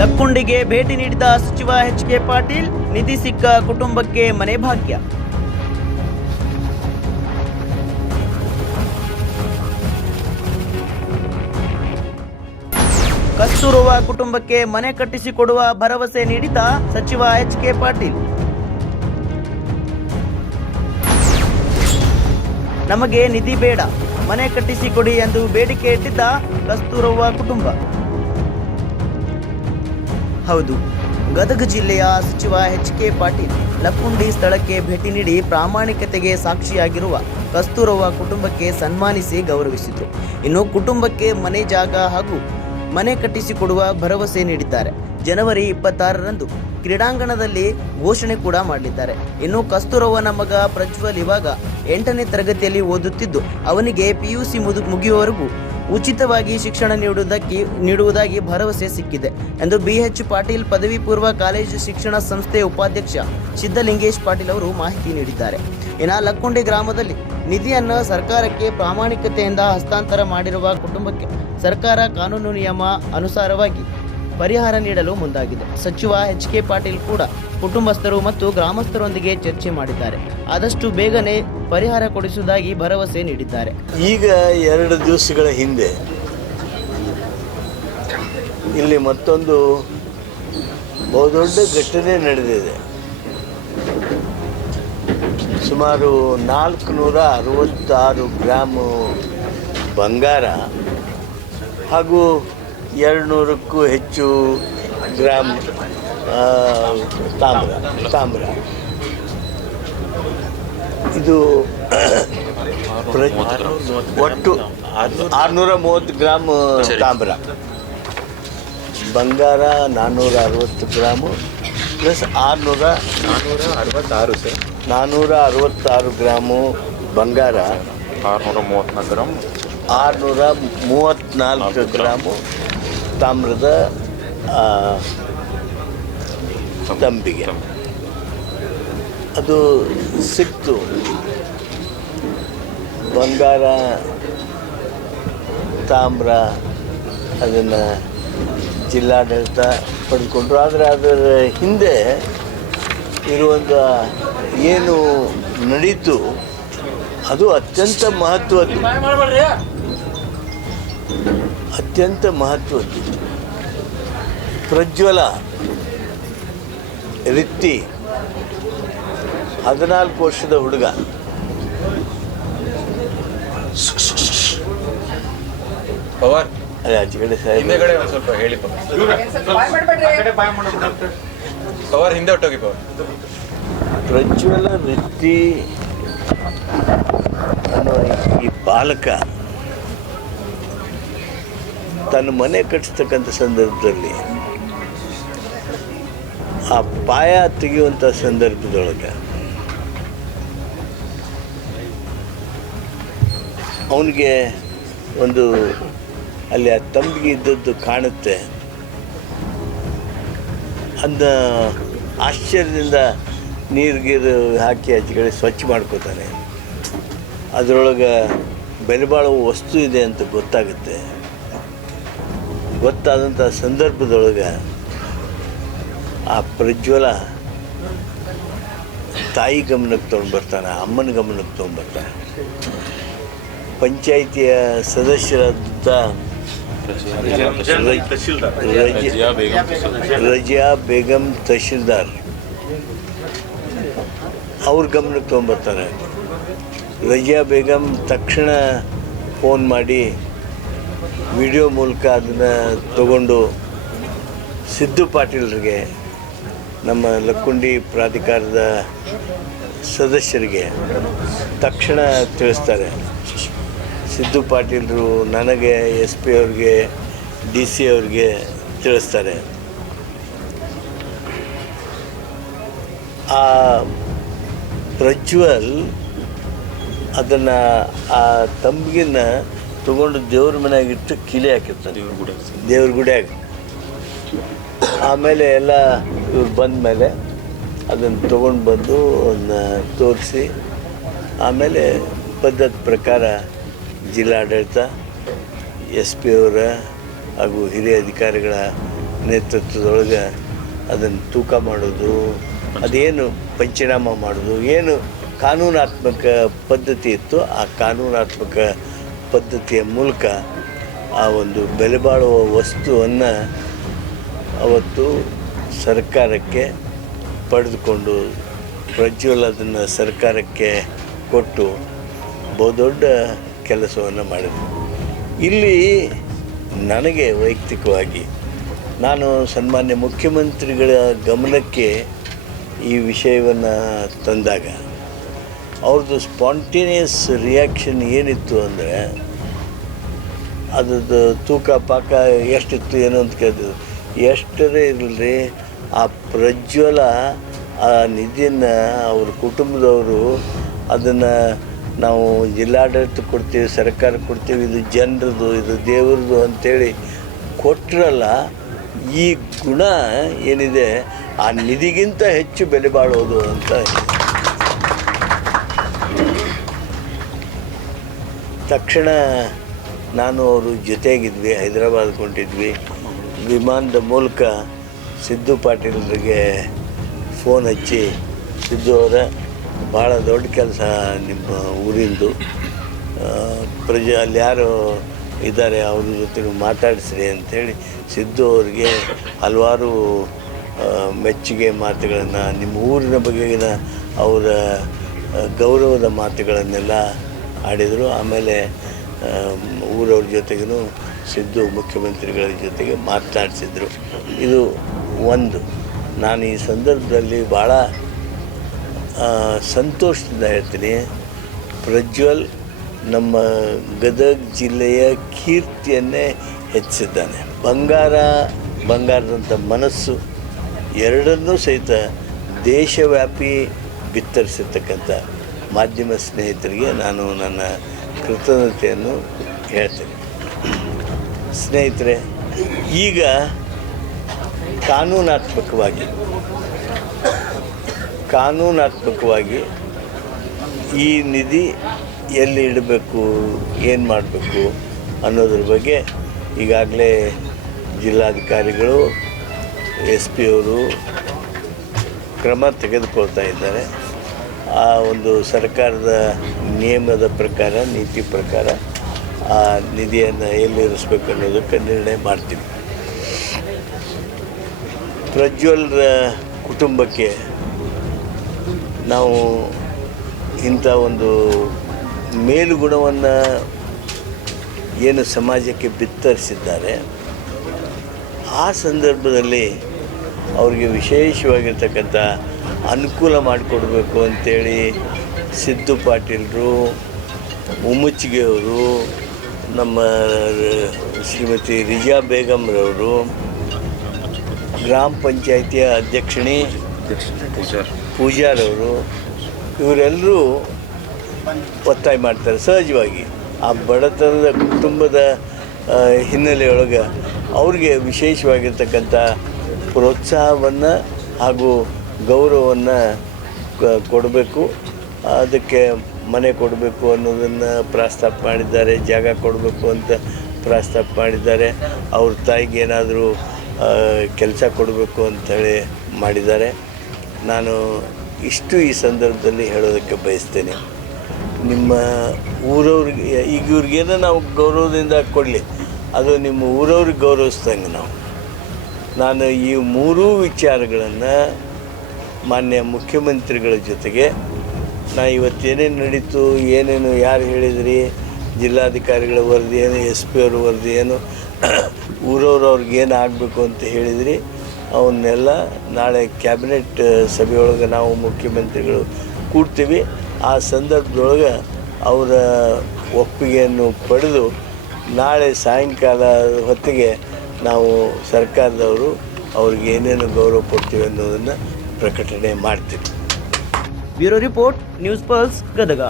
ಲಕ್ಕುಂಡಿಗೆ ಭೇಟಿ ನೀಡಿದ ಸಚಿವ ಎಚ್ ಕೆ ಪಾಟೀಲ್, ನಿಧಿ ಸಿಕ್ಕ ಕುಟುಂಬಕ್ಕೆ ಮನೆ ಭಾಗ್ಯ. ಕಸ್ತೂರುವ ಕುಟುಂಬಕ್ಕೆ ಮನೆ ಕಟ್ಟಿಸಿಕೊಡುವ ಭರವಸೆ ನೀಡಿದ ಸಚಿವ ಎಚ್ ಕೆ ಪಾಟೀಲ್. ನಮಗೆ ನಿಧಿ ಬೇಡ, ಮನೆ ಕಟ್ಟಿಸಿಕೊಡಿ ಎಂದು ಬೇಡಿಕೆ ಇಟ್ಟಿದ್ದ ಕಸ್ತೂರವ್ವ ಕುಟುಂಬ. ಹೌದು. ಗದಗ ಜಿಲ್ಲೆಯ ಸಚಿವ ಎಚ್ ಕೆ ಪಾಟೀಲ್ ಲಕ್ಕುಂಡಿ ಸ್ಥಳಕ್ಕೆ ಭೇಟಿ ನೀಡಿ ಪ್ರಾಮಾಣಿಕತೆಗೆ ಸಾಕ್ಷಿಯಾಗಿರುವ ಕಸ್ತೂರವ್ವ ಕುಟುಂಬಕ್ಕೆ ಸನ್ಮಾನಿಸಿ ಗೌರವಿಸಿದರು. ಇನ್ನು ಕುಟುಂಬಕ್ಕೆ ಮನೆ ಜಾಗ ಹಾಗೂ ಮನೆ ಕಟ್ಟಿಸಿಕೊಡುವ ಭರವಸೆ ನೀಡಿದ್ದಾರೆ. ಜನವರಿ ಇಪ್ಪತ್ತಾರರಂದು ಕ್ರೀಡಾಂಗಣದಲ್ಲಿ ಘೋಷಣೆ ಕೂಡ ಮಾಡಲಿದ್ದಾರೆ. ಇನ್ನು ಕಸ್ತೂರವ್ವನ ಮಗ ಪ್ರಜ್ವಲ್ ಇವಾಗ ಎಂಟನೇ ತರಗತಿಯಲ್ಲಿ ಓದುತ್ತಿದ್ದು, ಅವನಿಗೆ ಪಿಯುಸಿ ಮುದು, ಮುಗಿಯುವವರೆಗೂ ಉಚಿತವಾಗಿ ಶಿಕ್ಷಣ ನೀಡುವುದಕ್ಕೆ ನೀಡುವುದಾಗಿ ಭರವಸೆ ಸಿಕ್ಕಿದೆ ಎಂದು ಬಿಎಚ್ ಪಾಟೀಲ್ ಪದವಿ ಪೂರ್ವ ಕಾಲೇಜು ಶಿಕ್ಷಣ ಸಂಸ್ಥೆಯ ಉಪಾಧ್ಯಕ್ಷ ಸಿದ್ದಲಿಂಗೇಶ್ ಪಾಟೀಲ್ ಅವರು ಮಾಹಿತಿ ನೀಡಿದ್ದಾರೆ. ಇನ್ನು ಲಕ್ಕುಂಡಿ ಗ್ರಾಮದಲ್ಲಿ ನಿಧಿಯನ್ನು ಸರ್ಕಾರಕ್ಕೆ ಪ್ರಾಮಾಣಿಕತೆಯಿಂದ ಹಸ್ತಾಂತರ ಮಾಡಿರುವ ಕುಟುಂಬಕ್ಕೆ ಸರ್ಕಾರ ಕಾನೂನು ನಿಯಮ ಅನುಸಾರವಾಗಿ ಪರಿಹಾರ ನೀಡಲು ಮುಂದಾಗಿದೆ. ಸಚಿವ ಎಚ್ ಕೆ ಪಾಟೀಲ್ ಕೂಡ ಕುಟುಂಬಸ್ಥರು ಮತ್ತು ಗ್ರಾಮಸ್ಥರೊಂದಿಗೆ ಚರ್ಚೆ ಮಾಡಿದ್ದಾರೆ. ಆದಷ್ಟು ಬೇಗನೆ ಪರಿಹಾರ ಕೊಡಿಸುವುದಾಗಿ ಭರವಸೆ ನೀಡಿದ್ದಾರೆ. ಈಗ ಎರಡು ದಿವಸಗಳ ಹಿಂದೆ ಇಲ್ಲಿ ಮತ್ತೊಂದು ಬಹುದೊಡ್ಡ ಘಟನೆ ನಡೆದಿದೆ. ಸುಮಾರು ನಾಲ್ಕು ನೂರ ಅರವತ್ತಾರು ಗ್ರಾಮು ಬಂಗಾರ ಹಾಗೂ ಎರಡು ನೂರಕ್ಕೂ ಹೆಚ್ಚು ಗ್ರಾಮ್ ತಾಮ್ರ ತಾಮ್ರ. ಇದು ಒಟ್ಟು ಆರುನೂರ ಮೂವತ್ತು ಗ್ರಾಮ್ ತಾಮ್ರ. ಬಂಗಾರ ನಾನ್ನೂರ ಅರವತ್ತು ಗ್ರಾಮು ಪ್ಲಸ್ ಆರುನೂರ ನಾನ್ನೂರ ಅರವತ್ತಾರು ಸರ್. ನಾನ್ನೂರ ಅರವತ್ತಾರು ಗ್ರಾಮು ಬಂಗಾರ. ಆರುನೂರ ಮೂವತ್ತ್ನಾಲ್ಕು ಗ್ರಾಮ್. ಆರುನೂರ ಮೂವತ್ತ್ನಾಲ್ಕು ಗ್ರಾಮು ತಾಮ್ರದ ತಂಬಿಗೆ. ಅದು ಸಿಕ್ತು. ಬಂಗಾರ, ತಾಮ್ರ, ಅದನ್ನು ಜಿಲ್ಲಾಡಳಿತ ಪಡೆದುಕೊಂಡ್ರು. ಆದರೆ ಅದರ ಹಿಂದೆ ಇರುವಂಥ ಏನು ನಡೀತು, ಅದು ಅತ್ಯಂತ ಮಹತ್ವದ್ದು. ಅತ್ಯಂತ ಮಹತ್ವದ್ದು. ಪ್ರಜ್ವಲ ರಿತ್ತಿ ಹದಿನಾಲ್ಕು ವರ್ಷದ ಹುಡುಗ. ಪವರ್ ಹಿಂದೆ ಸ್ವಲ್ಪ ಹೇಳಿ ಪವರ್ ಹಿಂದೆ ಹೊಟ್ಟೋಗಿ ಪವರ್ ಪ್ರಜ್ವಲ ವೃತ್ತಿ ಅನ್ನೋ ಈ ಬಾಲಕ ತನ್ನ ಮನೆ ಕಟ್ಟಿಸ್ತಕ್ಕಂಥ ಸಂದರ್ಭದಲ್ಲಿ ಆ ಪಾಯ ತೆಗೆಯುವಂಥ ಸಂದರ್ಭದೊಳಗೆ ಅವನಿಗೆ ಒಂದು ಅಲ್ಲಿ ಆ ತಂಬಿಗೆ ಇದ್ದದ್ದು ಕಾಣುತ್ತೆ. ಅಂದ ಆಶ್ಚರ್ಯದಿಂದ ನೀರು ಗೀರು ಹಾಕಿ ಆಚೆ ಸ್ವಚ್ಛ ಮಾಡ್ಕೋತಾನೆ. ಅದರೊಳಗೆ ಬೆಲೆ ಬಾಳುವ ವಸ್ತು ಇದೆ ಅಂತ ಗೊತ್ತಾಗುತ್ತೆ. ಗೊತ್ತಾದಂಥ ಸಂದರ್ಭದೊಳಗೆ ಆ ಪ್ರಜ್ವಲ ತಾಯಿ ಗಮನಕ್ಕೆ ತೊಗೊಂಡು ಬರ್ತಾನೆ, ಅಮ್ಮನ ಗಮನಕ್ಕೆ ತೊಗೊಂಡ್ಬರ್ತಾನೆ ಪಂಚಾಯಿತಿಯ ಸದಸ್ಯರಾದಂಥ ರಜಿಯಾ ಬೇಗಂ ತಹಶೀಲ್ದಾರ್ ಅವ್ರ ಗಮನಕ್ಕೆ ತೊಗೊಂಬರ್ತಾರೆ ರಜಿಯಾ ಬೇಗಂ ತಕ್ಷಣ ಫೋನ್ ಮಾಡಿ ವಿಡಿಯೋ ಮೂಲಕ ಅದನ್ನು ತಗೊಂಡು ಸಿದ್ದು ಪಾಟೀಲ್ರಿಗೆ, ನಮ್ಮ ಲಕ್ಕುಂಡಿ ಪ್ರಾಧಿಕಾರದ ಸದಸ್ಯರಿಗೆ ತಕ್ಷಣ ತಿಳಿಸ್ತಾರೆ. ಸಿದ್ದು ಪಾಟೀಲರು ನನಗೆ ಎಸ್ ಪಿ ಅವ್ರಿಗೆ, ಡಿ ಸಿ ಅವ್ರಿಗೆ ತಿಳಿಸ್ತಾರೆ. ಆ ಪ್ರಜ್ವಲ್ ಅದನ್ನು ಆ ತಂಬಿಗೆನ ತಗೊಂಡು ದೇವ್ರ ಮನೆಯಾಗ ಇಟ್ಟು ಕಿಲಿ ಹಾಕಿರ್ತಾರೆ ದೇವ್ರ ಗುಡಿಯಾಗ ಆಮೇಲೆ ಎಲ್ಲ ಇವ್ರು ಬಂದ ಮೇಲೆ ಅದನ್ನು ತೊಗೊಂಡು ಬಂದು ಅದನ್ನ ತೋರಿಸಿ ಆಮೇಲೆ ಪದ್ಧತಿ ಪ್ರಕಾರ ಜಿಲ್ಲಾಡಳಿತ ಎಸ್ ಪಿ ಅವರ ಹಾಗೂ ಹಿರಿಯ ಅಧಿಕಾರಿಗಳ ನೇತೃತ್ವದೊಳಗೆ ಅದನ್ನು ತೂಕ ಮಾಡೋದು ಅದೇನು ಪಂಚನಾಮ ಮಾಡೋದು ಏನು ಕಾನೂನಾತ್ಮಕ ಪದ್ಧತಿ ಇತ್ತು ಆ ಕಾನೂನಾತ್ಮಕ ಪದ್ಧತಿಯ ಮೂಲಕ ಆ ಒಂದು ಬೆಲೆ ಬಾಳುವ ವಸ್ತುವನ್ನು ಅವತ್ತು ಸರ್ಕಾರಕ್ಕೆ ಪಡೆದುಕೊಂಡು ಪ್ರಜ್ವಲ್ ಅದನ್ನು ಸರ್ಕಾರಕ್ಕೆ ಕೊಟ್ಟು ಬಹುದೊಡ್ಡ ಕೆಲಸವನ್ನು ಮಾಡಿದರು. ಇಲ್ಲಿ ನನಗೆ ವೈಯಕ್ತಿಕವಾಗಿ ನಾನು ಸನ್ಮಾನ್ಯ ಮುಖ್ಯಮಂತ್ರಿಗಳ ಗಮನಕ್ಕೆ ಈ ವಿಷಯವನ್ನು ತಂದಾಗ ಅವ್ರದ್ದು ಸ್ಪಾಂಟೇನಿಯಸ್ ರಿಯಾಕ್ಷನ್ ಏನಿತ್ತು ಅಂದರೆ, ಅದ್ರದ್ದು ತೂಕ, ಪಾಕ ಎಷ್ಟಿತ್ತು ಏನು ಅಂತ ಕೇಳ್ತಿದ್ರು. ಎಷ್ಟರೇ ಇರಲಿ, ಆ ಪ್ರಜ್ವಲ, ಆ ನಿಧಿಯನ್ನು ಅವ್ರ ಕುಟುಂಬದವರು ಅದನ್ನು ನಾವು ಜಿಲ್ಲಾಡಳಿತ ಕೊಡ್ತೀವಿ, ಸರ್ಕಾರ ಕೊಡ್ತೀವಿ, ಇದು ಜನರದು ಇದು ದೇವ್ರದ್ದು ಅಂತೇಳಿ ಕೊಟ್ಟರಲ್ಲ ಈ ಗುಣ ಏನಿದೆ, ಆ ನಿಧಿಗಿಂತ ಹೆಚ್ಚು ಬೆಲೆ ಬಾಳೋದು ಅಂತ ತಕ್ಷಣ ನಾನು ಅವರು ಜೊತೆಗಿದ್ವಿ ಹೈದರಾಬಾದ್ ಕೊಂಡಿದ್ವಿ ವಿಮಾನದ ಮೂಲಕ ಸಿದ್ದು ಪಾಟೀಲ್ರಿಗೆ ಫೋನ್ ಹಚ್ಚಿ, ಸಿದ್ದು ಅವರ, ಭಾಳ ದೊಡ್ಡ ಕೆಲಸ ನಿಮ್ಮ ಊರಿಂದು. ಪ್ರಜೆ, ಅಲ್ಲಿ ಯಾರು ಇದ್ದಾರೆ, ಅವ್ರ ಜೊತೆ ಮಾತಾಡಿಸ್ರಿ ಅಂಥೇಳಿ ಸಿದ್ದು ಅವರಿಗೆ ಹಲವಾರು ಮೆಚ್ಚುಗೆ ಮಾತುಗಳನ್ನು, ನಿಮ್ಮ ಊರಿನ ಬಗೆಗಿನ ಅವರ ಗೌರವದ ಮಾತುಗಳನ್ನೆಲ್ಲ ಆಡಿದರು ಆಮೇಲೆ ಊರವ್ರ ಜೊತೆಗೂ ಸಿದ್ದು ಮುಖ್ಯಮಂತ್ರಿಗಳ ಜೊತೆಗೆ ಮಾತನಾಡಿಸಿದ್ರು. ಇದು ಒಂದು. ನಾನು ಈ ಸಂದರ್ಭದಲ್ಲಿ ಭಾಳ ಸಂತೋಷದಿಂದ ಹೇಳ್ತೀನಿ. ಪ್ರಜ್ವಲ್ ನಮ್ಮ ಗದಗ ಜಿಲ್ಲೆಯ ಕೀರ್ತಿಯನ್ನೇ ಹೆಚ್ಚಿಸಿದ್ದಾನೆ ಬಂಗಾರ, ಬಂಗಾರದಂಥ ಮನಸ್ಸು ಎರಡನ್ನೂ ಸಹಿತ ದೇಶವ್ಯಾಪಿ ಬಿತ್ತರಿಸಿರ್ತಕ್ಕಂಥ ಮಾಧ್ಯಮ ಸ್ನೇಹಿತರಿಗೆ ನಾನು ನನ್ನ ಕೃತಜ್ಞತೆಯನ್ನು ಹೇಳ್ತೇನೆ. ಸ್ನೇಹಿತರೆ, ಈಗ ಕಾನೂನಾತ್ಮಕವಾಗಿ ಕಾನೂನಾತ್ಮಕವಾಗಿ ಈ ನಿಧಿ ಎಲ್ಲಿ ಇಡಬೇಕು, ಏನು ಮಾಡಬೇಕು ಅನ್ನೋದ್ರ ಬಗ್ಗೆ ಈಗಾಗಲೇ ಜಿಲ್ಲಾಧಿಕಾರಿಗಳು, ಎಸ್ ಪಿ ಅವರು ಕ್ರಮ ತೆಗೆದುಕೊಳ್ತಾ ಇದ್ದಾರೆ. ಆ ಒಂದು ಸರ್ಕಾರದ ನಿಯಮದ ಪ್ರಕಾರ, ನೀತಿ ಪ್ರಕಾರ ಆ ನಿಧಿಯನ್ನು ಎಲ್ಲಿರಿಸ್ಬೇಕು ಅನ್ನೋದಕ್ಕೆ ನಿರ್ಣಯ ಮಾಡ್ತೀವಿ. ಪ್ರಜ್ವಲ್ರ ಕುಟುಂಬಕ್ಕೆ ನಾವು ಇಂಥ ಒಂದು ಮೇಲುಗುಣವನ್ನು ಏನು ಸಮಾಜಕ್ಕೆ ಬಿತ್ತರಿಸಿದ್ದಾರೆ, ಆ ಸಂದರ್ಭದಲ್ಲಿ ಅವರಿಗೆ ವಿಶೇಷವಾಗಿರ್ತಕ್ಕಂಥ ಅನುಕೂಲ ಮಾಡಿಕೊಡ್ಬೇಕು ಅಂತೇಳಿ ಸಿದ್ದು ಪಾಟೀಲರು ಅವರು ನಮ್ಮ ಶ್ರೀಮತಿ ರಿಜಾ ಬೇಗಮ್ರವರು ಗ್ರಾಮ ಪಂಚಾಯಿತಿಯ ಅಧ್ಯಕ್ಷಣಿ ಪೂಜಾರವರು ಇವರೆಲ್ಲರೂ ಒತ್ತಾಯ ಮಾಡ್ತಾರೆ ಸಹಜವಾಗಿ. ಆ ಬಡತನದ ಕುಟುಂಬದ ಹಿನ್ನೆಲೆಯೊಳಗೆ ಅವ್ರಿಗೆ ವಿಶೇಷವಾಗಿರ್ತಕ್ಕಂಥ ಪ್ರೋತ್ಸಾಹವನ್ನು ಹಾಗೂ ಗೌರವವನ್ನು ಕೊಡಬೇಕು. ಅದಕ್ಕೆ ಮನೆ ಕೊಡಬೇಕು ಅನ್ನೋದನ್ನು ಪ್ರಸ್ತಾಪ ಮಾಡಿದ್ದಾರೆ, ಜಾಗ ಕೊಡಬೇಕು ಅಂತ ಪ್ರಸ್ತಾಪ ಮಾಡಿದ್ದಾರೆ. ಅವ್ರ ತಾಯಿಗೆ ಏನಾದರೂ ಕೆಲಸ ಕೊಡಬೇಕು ಅಂಥೇಳಿ ಮಾಡಿದ್ದಾರೆ. ನಾನು ಇಷ್ಟು ಈ ಸಂದರ್ಭದಲ್ಲಿ ಹೇಳೋದಕ್ಕೆ ಬಯಸ್ತೇನೆ. ನಿಮ್ಮ ಊರವ್ರಿಗೆ, ಈಗ ಇವ್ರಿಗೇನೋ ನಾವು ಗೌರವದಿಂದ ಕೊಡಲಿ. ಅದು ನಿಮ್ಮ ಊರವ್ರಿಗೆ ಗೌರವಿಸ್ದಂಗೆ ನಾವು. ನಾನು ಈ ಮೂರೂ ವಿಚಾರಗಳನ್ನು ಮಾನ್ಯ ಮುಖ್ಯಮಂತ್ರಿಗಳ ಜೊತೆಗೆ. ನಾ ಇವತ್ತು ಏನೇನು ನಡೀತು, ಏನೇನು, ಯಾರು ಹೇಳಿದ್ರಿ? ಜಿಲ್ಲಾಧಿಕಾರಿಗಳ ವರದಿ ಏನು, ಎಸ್ ಪಿ ಅವ್ರ ವರದಿ ಏನು? ಊರವ್ರು ಅವ್ರಿಗೆ ಏನು ಆಗಬೇಕು ಅಂತ ಹೇಳಿದ್ರಿ? ಅವನ್ನೆಲ್ಲ ನಾಳೆ ಕ್ಯಾಬಿನೆಟ್ ಸಭೆಯೊಳಗೆ ನಾವು ಮುಖ್ಯಮಂತ್ರಿಗಳು ಕೂಡ್ತೀವಿ. ಆ ಸಂದರ್ಭದೊಳಗೆ ಅವರ ಒಪ್ಪಿಗೆಯನ್ನು ಪಡೆದು ನಾಳೆ ಸಾಯಂಕಾಲ ಹೊತ್ತಿಗೆ ನಾವು ಸರ್ಕಾರದವರು ಅವ್ರಿಗೆ ಏನೇನು ಗೌರವ ಕೊಡ್ತೀವಿ ಅನ್ನೋದನ್ನು ಪ್ರಕಟಣೆ ಮಾಡ್ತೀವಿ bureau report news pulse Gadag.